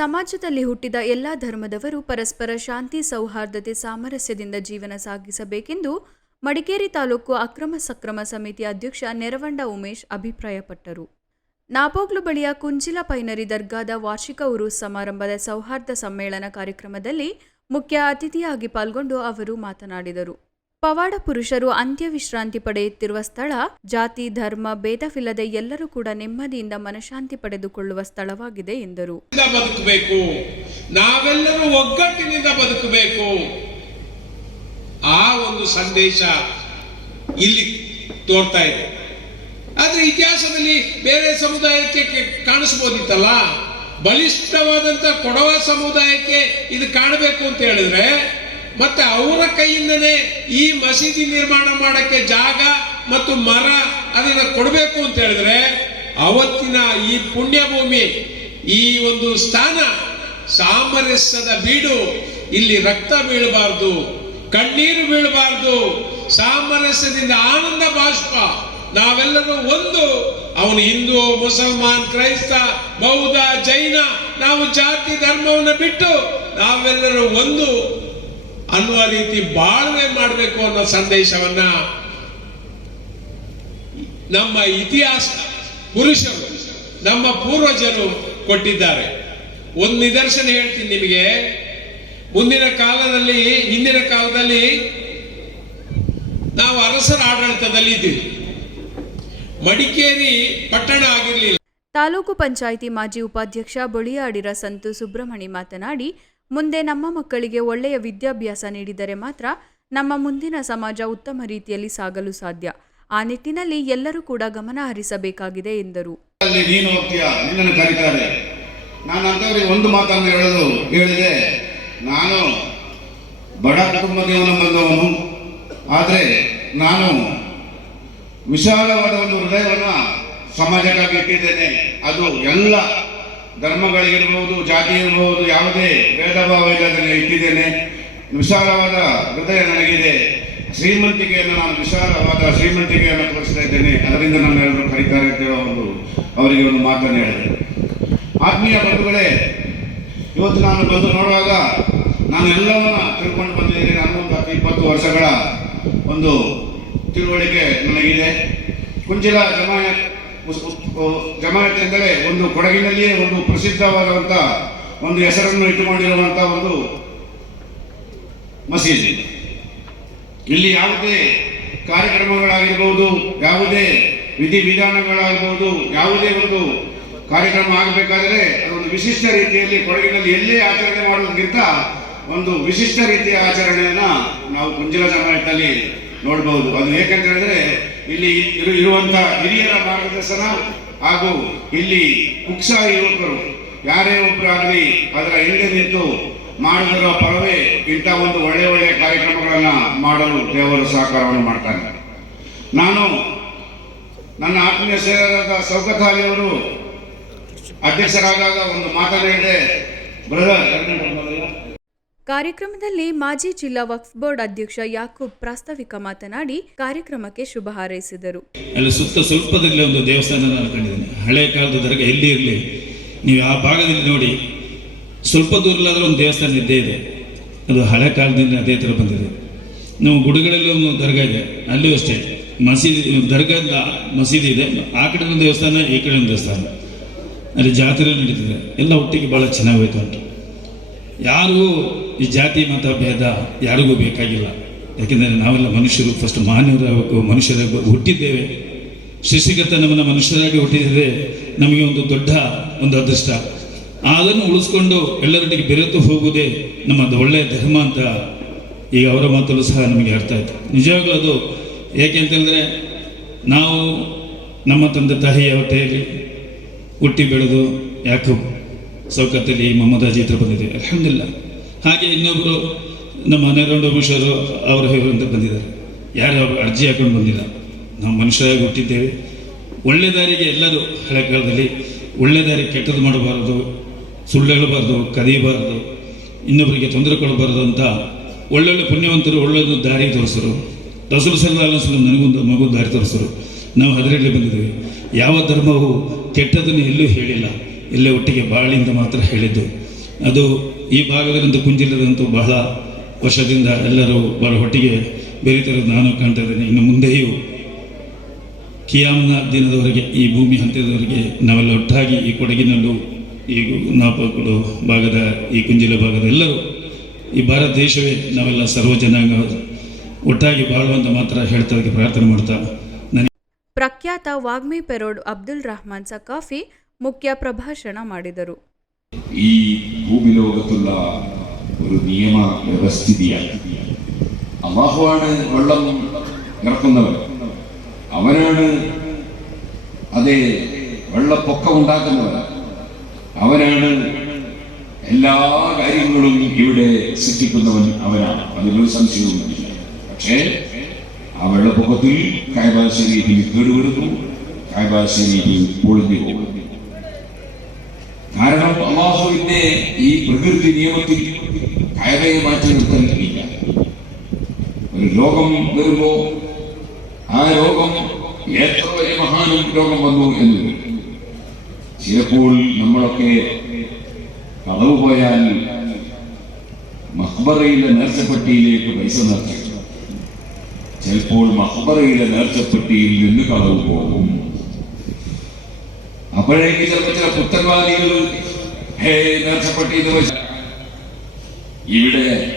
ಸಮಾಜದಲ್ಲಿ ಹುಟ್ಟಿದ ಎಲ್ಲ ಧರ್ಮದವರು ಪರಸ್ಪರ ಶಾಂತಿ, ಸೌಹಾರ್ದತೆ, ಸಾಮರಸ್ಯದಿಂದ ಜೀವನ ಸಾಗಿಸಬೇಕೆಂದು ಮಡಿಕೇರಿ ತಾಲೂಕು ಅಕ್ರಮ ಸಕ್ರಮ ಸಮಿತಿ ಅಧ್ಯಕ್ಷ ನೆರವಂಡ ಉಮೇಶ್ ಅಭಿಪ್ರಾಯಪಟ್ಟರು. ನಾಪೋಗ್ಲು ಬಳಿಯ ಕುಂಜಿಲ ಪೈನರಿ ದರ್ಗಾದ ವಾರ್ಷಿಕ ಉರುಸ್ ಸಮಾರಂಭದ ಸೌಹಾರ್ದ ಸಮ್ಮೇಳನ ಕಾರ್ಯಕ್ರಮದಲ್ಲಿ ಮುಖ್ಯ ಅತಿಥಿಯಾಗಿ ಪಾಲ್ಗೊಂಡು ಅವರು ಮಾತನಾಡಿದರು. ಪವಾಡ ಪುರುಷರು ಅಂತ್ಯವಿಶ್ರಾಂತಿ ಪಡೆಯುತ್ತಿರುವ ಸ್ಥಳ, ಜಾತಿ, ಧರ್ಮ, ಭೇದವಿಲ್ಲದೆ ಎಲ್ಲರೂ ಕೂಡ ನೆಮ್ಮದಿಯಿಂದ ಮನಶಾಂತಿ ಪಡೆದುಕೊಳ್ಳುವ ಸ್ಥಳವಾಗಿದೆ ಎಂದರು. ಬದುಕಬೇಕು. ನಾವೆಲ್ಲರೂ ಒಗ್ಗಟ್ಟಿನಿಂದ ಬದುಕಬೇಕು. ಆ ಒಂದು ಸಂದೇಶ ಇಲ್ಲಿ ತೋರ್ತಾ ಇದೆ. ಆದ್ರೆ ಇತಿಹಾಸದಲ್ಲಿ ಬೇರೆ ಸಮುದಾಯಕ್ಕೆ ಕಾಣಿಸಬಹುದಿತ್ತಲ್ಲ ಬಲಿಷ್ಠವಾದಂತ ಕೊಡವ ಸಮುದಾಯಕ್ಕೆ ಇದು ಕಾಣಬೇಕು ಅಂತ ಹೇಳಿದ್ರೆ ಮತ್ತೆ ಅವರ ಕೈಯಿಂದನೇ ಈ ಮಸೀದಿ ನಿರ್ಮಾಣ ಮಾಡಕ್ಕೆ ಜಾಗ ಮತ್ತು ಮರ ಅದನ್ನ ಕೊಡಬೇಕು ಅಂತ ಹೇಳಿದ್ರೆ ಅವತ್ತಿನ ಈ ಪುಣ್ಯಭೂಮಿ, ಈ ಒಂದು ಸ್ಥಾನ, ಸಾಮರಸ್ಯದ ಬೀಡು, ಇಲ್ಲಿ ರಕ್ತ ಬೀಳಬಾರ್ದು, ಕಣ್ಣೀರು ಬೀಳಬಾರ್ದು, ಸಾಮರಸ್ಯದಿಂದ ಆನಂದ ಬಾಷ್ಪ, ನಾವೆಲ್ಲರೂ ಒಂದು, ಅವನು ಹಿಂದೂ, ಮುಸಲ್ಮಾನ್, ಕ್ರೈಸ್ತ, ಬೌದ್ಧ, ಜೈನ, ನಾವು ಜಾತಿ, ಧರ್ಮವನ್ನು ಬಿಟ್ಟು ನಾವೆಲ್ಲರೂ ಒಂದು. ಅನ್ನುವ ರೀತಿ ಬಾಳ್ವೆ ಮಾಡಬೇಕು ಅನ್ನೋ ಸಂದೇಶವನ್ನ ನಮ್ಮ ಇತಿಹಾಸ ಪುರುಷರು, ನಮ್ಮ ಪೂರ್ವಜರು ಕೊಟ್ಟಿದ್ದಾರೆ. ಒಂದು ನಿದರ್ಶನ ಹೇಳ್ತೀನಿ ನಿಮಗೆ. ಮುಂದಿನ ಕಾಲದಲ್ಲಿ, ಹಿಂದಿನ ಕಾಲದಲ್ಲಿ ನಾವು ಅರಸರ ಆಡಳಿತದಲ್ಲಿ ಇದ್ದೀವಿ. ಮಡಿಕೇರಿ ಪಟ್ಟಣ ಆಗಿರಲಿಲ್ಲ. ತಾಲೂಕು ಪಂಚಾಯಿತಿ ಮಾಜಿ ಉಪಾಧ್ಯಕ್ಷ ಬಳಿಯಾಡಿರ ಸಂತು ಸುಬ್ರಹ್ಮಣಿ ಮಾತನಾಡಿ ಮುಂದೆ ನಮ್ಮ ಮಕ್ಕಳಿಗೆ ಒಳ್ಳೆಯ ವಿದ್ಯಾಭ್ಯಾಸ ನೀಡಿದರೆ ಮಾತ್ರ ನಮ್ಮ ಮುಂದಿನ ಸಮಾಜ ಉತ್ತಮ ರೀತಿಯಲ್ಲಿ ಸಾಗಲು ಸಾಧ್ಯ. ಆ ನಿಟ್ಟಿನಲ್ಲಿ ಎಲ್ಲರೂ ಕೂಡ ಗಮನ ಹರಿಸಬೇಕಾಗಿದೆ ಎಂದರು. ನೀನು ಒಂದು ಮಾತನ್ನು ಹೇಳಲು ಹೇಳಿದೆ. ನಾನು ಬಡ ಕುಟುಂಬದವನ ಬಂದವನು ಆದರೆ ನಾನು ವಿಶಾಲವಾದ ಒಂದು ಹೃದಯವನ್ನು ಸಮಾಜಕ್ಕಾಗಿ ಇಟ್ಟಿದ್ದೇನೆ. ಅದು ಎಲ್ಲ ಧರ್ಮಗಳಿಗಿರ್ಬೋದು ಜಾತಿ ಇರಬಹುದು ಯಾವುದೇ ಭೇದ ಭಾವ ಇಲ್ಲದನ್ನು ಇಟ್ಟಿದ್ದೇನೆ. ವಿಶಾಲವಾದ ಹೃದಯ ನನಗಿದೆ. ಶ್ರೀಮಂತಿಕೆಯನ್ನು ನಾನು ವಿಶಾಲವಾದ ಶ್ರೀಮಂತಿಕೆಯನ್ನು ತೋರಿಸ್ತಾ ಇದ್ದೇನೆ. ಅದರಿಂದ ನನ್ನೆಲ್ಲರೂ ಕರೀತಾರೆ ಅಂತ ಒಂದು ಅವರಿಗೆ ಒಂದು ಮಾತನ್ನು ಹೇಳಿದೆ. ಆತ್ಮೀಯ ಬಂಧುಗಳೇ, ಇವತ್ತು ನಾನು ಬಂದು ನೋಡುವಾಗ ನಾನು ಎಲ್ಲವನ್ನ ತಿಳ್ಕೊಂಡು ಬಂದಿದ್ದೇನೆ. ನನಗೊಂದು ಹತ್ತು ಇಪ್ಪತ್ತು ವರ್ಷಗಳ ಒಂದು ತಿಳುವಳಿಕೆ ನನಗಿದೆ. ಕುಂಚಿಲ ಜಮಾಯತ್ ಜಮಾಯತ್ ಎಂದರೆ ಒಂದು ಕೊಡಗಿನಲ್ಲಿಯೇ ಒಂದು ಪ್ರಸಿದ್ಧವಾದಂಥ ಒಂದು ಹೆಸರನ್ನು ಇಟ್ಟುಕೊಂಡಿರುವಂಥ ಒಂದು ಮಸೀದಿ. ಇಲ್ಲಿ ಯಾವುದೇ ಕಾರ್ಯಕ್ರಮಗಳಾಗಿರ್ಬೋದು, ಯಾವುದೇ ವಿಧಿವಿಧಾನಗಳಾಗ್ಬೋದು ಯಾವುದೇ ಒಂದು ಕಾರ್ಯಕ್ರಮ ಆಗಬೇಕಾದರೆ ಅದೊಂದು ವಿಶಿಷ್ಟ ರೀತಿಯಲ್ಲಿ ಕೊಡಗಿನಲ್ಲಿ ಎಲ್ಲೇ ಆಚರಣೆ ಮಾಡೋದಕ್ಕಿಂತ ಒಂದು ವಿಶಿಷ್ಟ ರೀತಿಯ ಆಚರಣೆಯನ್ನು ನಾವು ಕುಂಜಿಲ ಜಮಾಯತ್ನಲ್ಲಿ ನೋಡಬಹುದು ಅದು ಏಕೆಂತ ಹೇಳಿದ್ರೆ ಇಲ್ಲಿ ಇರು ಇರುವಂತ ಹಿರಿಯರ ಮಾರ್ಗದರ್ಶನ ಹಾಗೂ ಇಲ್ಲಿ ಉತ್ಸಾಹ ಯುವಕರು, ಯಾರೇ ಒಬ್ಬರಾಗಲಿ ಅದರ ಹಿಂದೆ ನಿಂತು ಮಾಡಿದರ ಪರವೇ ಇಂಥ ಒಂದು ಒಳ್ಳೆ ಒಳ್ಳೆಯ ಕಾರ್ಯಕ್ರಮಗಳನ್ನು ಮಾಡಲು ದೇವರು ಸಹಕಾರವನ್ನು ಮಾಡ್ತಾನೆ ನಾನು ನನ್ನ ಆತ್ಮೀಯ ಸೇರಾದ ಅಲಿ ಅವರು ಅಧ್ಯಕ್ಷರಾದಾಗ ಒಂದು ಮಾತನಾಡಿದೆ ಬ್ರದರ್ ಕಾರ್ಯಕ್ರಮದಲ್ಲಿ ಮಾಜಿ ಜಿಲ್ಲಾ ವಕ್ಫ್ ಬೋರ್ಡ್ ಅಧ್ಯಕ್ಷ ಯಾಕೂಬ್ ಪ್ರಾಸ್ತಾವಿಕ ಮಾತನಾಡಿ ಕಾರ್ಯಕ್ರಮಕ್ಕೆ ಶುಭ ಹಾರೈಸಿದರು. ಅಲ್ಲಿ ಸುತ್ತ ಸ್ವಲ್ಪದಲ್ಲಿ ಒಂದು ದೇವಸ್ಥಾನ ನಾನು ಕಂಡಿದ್ದೇನೆ. ಹಳೆ ಕಾಲದ ದರ್ಗ ಎಲ್ಲಿ ಇರಲಿ, ನೀವು ಆ ಭಾಗದಲ್ಲಿ ನೋಡಿ, ಸ್ವಲ್ಪ ದೂರಲಾದರೂ ಒಂದು ದೇವಸ್ಥಾನ ಇದ್ದೇ ಇದೆ. ಅದು ಹಳೆ ಕಾಲದಿಂದ ಅದೇ ಥರ ಬಂದಿದೆ. ನಾವು ಗುಡಿಗಳಲ್ಲಿ ಒಂದು ದರ್ಗಾ ಇದೆ ಅಲ್ಲಿಯೂ ಅಷ್ಟೇ. ಮಸೀದಿ ದರ್ಗಾದ ಮಸೀದಿ ಇದೆ, ಆ ಕಡೆ ಒಂದು ದೇವಸ್ಥಾನ, ಈ ಕಡೆ ಒಂದು ದೇವಸ್ಥಾನ. ಅಲ್ಲಿ ಜಾತ್ರೆ ನಡೀತಿದೆ. ಎಲ್ಲ ಒಟ್ಟಿಗೆ ಭಾಳ ಚೆನ್ನಾಗಿ ಹೋಯ್ತು ಉಂಟು ಯಾರಿಗೂ ಈ ಜಾತಿ, ಮತ, ಭೇದ ಯಾರಿಗೂ ಬೇಕಾಗಿಲ್ಲ. ಯಾಕೆಂದರೆ ನಾವೆಲ್ಲ ಮನುಷ್ಯರು ಫಸ್ಟ್ ಮಾನವರಾಗಬೇಕು, ಮನುಷ್ಯರಾಗಬೇಕು, ಹುಟ್ಟಿದ್ದೇವೆ. ಸೃಷ್ಟಿಕರ್ತ ನಮ್ಮನ್ನು ಮನುಷ್ಯರಾಗಿ ಹುಟ್ಟಿದರೆ ನಮಗೆ ಒಂದು ದೊಡ್ಡ ಒಂದು ಅದೃಷ್ಟ. ಅದನ್ನು ಉಳಿಸ್ಕೊಂಡು ಎಲ್ಲರೊಟ್ಟಿಗೆ ಬೆರೆತು ಹೋಗುವುದೇ ನಮ್ಮದು ಒಳ್ಳೆಯ ಧರ್ಮ ಅಂತ ಈಗ ಅವರ ಮಾತಲ್ಲೂ ಸಹ ನಮಗೆ ಅರ್ಥ ಆಯಿತು. ನಿಜವಾಗ್ಲೂ ಅದು ಏಕೆ ಅಂತಂದರೆ ನಾವು ನಮ್ಮ ತಂದೆ ತಾಯಿಯ ಹೊಟ್ಟೆಯಲ್ಲಿ ಹುಟ್ಟಿ ಬೆಳೆದು ಯಾಕೋ ಸೌಕತ್ತಲ್ಲಿ ಮೊಹಮ್ಮದ್ ಅಜಿ ಹತ್ರ ಬಂದಿದೆ. ಅಲ್ಹಮ್ದಿಲ್ಲ ಹಾಗೆ ಇನ್ನೊಬ್ಬರು ನಮ್ಮ ನೆರವಂಡ ಮನುಷ್ಯರು ಅವರು ಅಂತ ಬಂದಿದ್ದಾರೆ. ಯಾರು ಅರ್ಜಿ ಹಾಕೊಂಡು ಬಂದಿಲ್ಲ. ನಾವು ಮನುಷ್ಯರಾಗಿ ಹುಟ್ಟಿದ್ದೇವೆ. ಒಳ್ಳೆ ದಾರಿಗೆ ಎಲ್ಲರೂ ಹಳೆ ಕಾಲದಲ್ಲಿ ಒಳ್ಳೆ ದಾರಿ ಕೆಟ್ಟದ್ದು ಮಾಡಬಾರದು ಸುಳ್ಳು ಹೇಳಬಾರ್ದು ಕದಿಯಬಾರದು, ಇನ್ನೊಬ್ಬರಿಗೆ ತೊಂದರೆ ಕೊಡಬಾರದು ಅಂತ ಒಳ್ಳೊಳ್ಳೆ ಪುಣ್ಯವಂತರು, ಒಳ್ಳೊಳ್ಳೆ ದಾರಿ ತೋರಿಸರು ರಸೂಲ್ ಸಲ್ಲಾ ಸಲ ನನಗೊಂದು ಮಗು ದಾರಿ ತೋರಿಸರು ನಾವು ಅದರಲ್ಲಿ ಬಂದಿದ್ದೀವಿ. ಯಾವ ಧರ್ಮವು ಕೆಟ್ಟದನ್ನು ಎಲ್ಲೂ ಹೇಳಿಲ್ಲ. ಎಲ್ಲೇ ಒಟ್ಟಿಗೆ ಬಾಳಿಂದ ಮಾತ್ರ ಹೇಳಿದ್ದು. ಅದು ಈ ಭಾಗದಂತೂ ಕುಂಜಿಲ್ಲದಂತೂ ಬಹಳ ವರ್ಷದಿಂದ ಎಲ್ಲರೂ ಬಹಳ ಒಟ್ಟಿಗೆ ಬೆರೀತಿರೋದು ನಾನು ಕಾಣ್ತಾ ಇದ್ದೇನೆ. ಇನ್ನು ಮುಂದೆಯೂ ಕಿಯಾಮ್ನ ದಿನದವರೆಗೆ, ಈ ಭೂಮಿ ಹಂತದವರೆಗೆ ನಾವೆಲ್ಲ ಒಟ್ಟಾಗಿ ಈ ಕೊಡಗಿನಲ್ಲೂ, ಈ ನಾಪಕುಡು ಭಾಗದ, ಈ ಕುಂಜಿಲ ಭಾಗದ ಎಲ್ಲರೂ ಈ ಭಾರತ ದೇಶವೇ ನಾವೆಲ್ಲ ಸರ್ವ ಜನಾಂಗ ಒಟ್ಟಾಗಿ ಬಾಳುವಂತ ಮಾತ್ರ ಹೇಳ್ತಾ ಪ್ರಾರ್ಥನೆ ಮಾಡ್ತಾ ಪ್ರಖ್ಯಾತ ವಾಗ್ಮಿ ಪೆರೋಡ್ ಅಬ್ದುಲ್ ರಹಮಾನ್ ಸಕಾಫಿ ಮುಖ್ಯ ಪ್ರಭಾಷಣ ಮಾಡಿದರು ഈ ഭൂമി ലോകത്തുള്ള ഒരു നിയമ വ്യവസ്ഥിതിയാണ് അള്ളാഹുവാണ് വെള്ളം ഇറക്കുന്നവൻ അവനാണ് അതെ വെള്ളപ്പൊക്കം ഉണ്ടാക്കുന്നവൻ അവനാണ് എല്ലാ കാര്യങ്ങളും ഇവിടെ സൃഷ്ടിക്കുന്നവൻ അവനാണ് അതിലൊരു സംശയവുമില്ല പക്ഷേ ആ വെള്ളപ്പൊക്കത്തിൽ കായബാ ശരീരത്തിൽ കേടുവരുന്നു കായബാ ശരീരം പൊളിഞ്ഞു പോകുന്നു കാരണം അള്ളാഹുവിന്റെ ഈ പ്രകൃതി നിയമത്തിൽ കയറയെ മാറ്റി നിർത്താൻ കഴിയില്ല ഒരു രോഗം വരുമ്പോ ആ രോഗം എത്ര വലിയ മഹാനും രോഗം വന്നു എന്ന്. ചിലപ്പോൾ നമ്മളൊക്കെ കളവ് പോയാൽ മഹ്ബറയിലെ നേർച്ചപ്പെട്ടിയിലേക്ക് പൈസ നിറച്ചു ചിലപ്പോൾ മഹ്ബറയിലെ നേർച്ചപ്പെട്ടിയിൽ നിന്ന് കളവ് പോകും അപ്പോഴേക്ക് ചിലപ്പോ ചില പുത്തൻവാദികൾ ഇവിടെ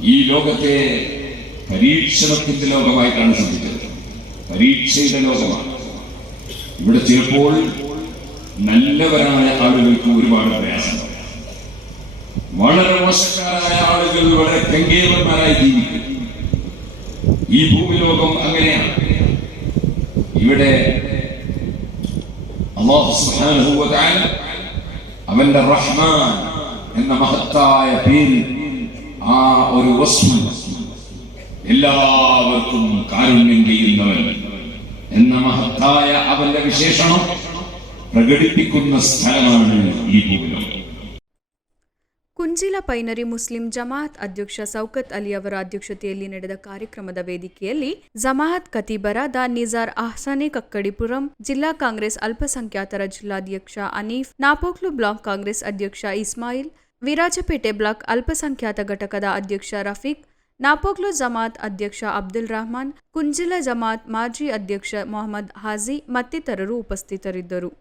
ഈ ലോകത്തെ പരീക്ഷണത്തിന്റെ ലോകമായിട്ടാണ് ശ്രദ്ധിച്ചത്. പരീക്ഷയുടെ ലോകമാണ്. ഇവിടെ ചിലപ്പോൾ നല്ലവരായ ആളുകൾക്ക് ഒരുപാട് പ്രയാസം. വളരെ മോശക്കാരായ ആളുകൾ വളരെ കെങ്കേവന്മാരായി ജീവിക്കും. ഈ ഭൂമി ലോകം അങ്ങനെയാണ്. ഇവിടെ അള്ളാഹു അവന്റെ റഹ്മാൻ എന്ന മഹത്തായ പേര് ആ ഒരു വസ്തു എല്ലാവർക്കും കാരുണ്യം ചെയ്യുന്നവൻ എന്ന മഹത്തായ അവന്റെ വിശേഷണം പ്രകടിപ്പിക്കുന്ന സ്ഥലമാണ് ഈ ഭൂമിലോകം ಕುಂಜಿಲ ಪೈನರಿ ಮುಸ್ಲಿಂ ಜಮಾತ್ ಅಧ್ಯಕ್ಷ ಸೌಕತ್ ಅಲಿ ಅವರ ಅಧ್ಯಕ್ಷತೆಯಲ್ಲಿ ನಡೆದ ಕಾರ್ಯಕ್ರಮದ ವೇದಿಕೆಯಲ್ಲಿ ಜಮಾತ್ ಕತೀಬರಾದ ನಿಜಾರ್ ಅಹ್ಸಾನೆ ಕಕ್ಕಡಿಪುರಂ, ಜಿಲ್ಲಾ ಕಾಂಗ್ರೆಸ್ ಅಲ್ಪಸಂಖ್ಯಾತರ ಜಿಲ್ಲಾಧ್ಯಕ್ಷ ಅನೀಫ್, ನಾಪೋಕ್ಲು ಬ್ಲಾಕ್ ಕಾಂಗ್ರೆಸ್ ಅಧ್ಯಕ್ಷ ಇಸ್ಮಾಯಿಲ್, ವಿರಾಜಪೇಟೆ ಬ್ಲಾಕ್ ಅಲ್ಪಸಂಖ್ಯಾತ ಘಟಕದ ಅಧ್ಯಕ್ಷ ರಫೀಕ್, ನಾಪೋಕ್ಲು ಜಮಾತ್ ಅಧ್ಯಕ್ಷ ಅಬ್ದುಲ್ ರಹಮಾನ್, ಕುಂಜಿಲ ಜಮಾತ್ ಮಾಜಿ ಅಧ್ಯಕ್ಷ ಮೊಹಮ್ಮದ್ ಹಾಜಿ ಮತ್ತಿತರರು ಉಪಸ್ಥಿತರಿದ್ದರು.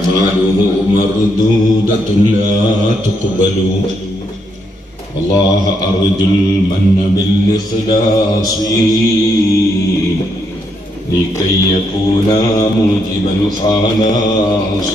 أعماله مردودة لا تقبل. والله أرجو المن بالإخلاص لكي يكون موجب الخلاص.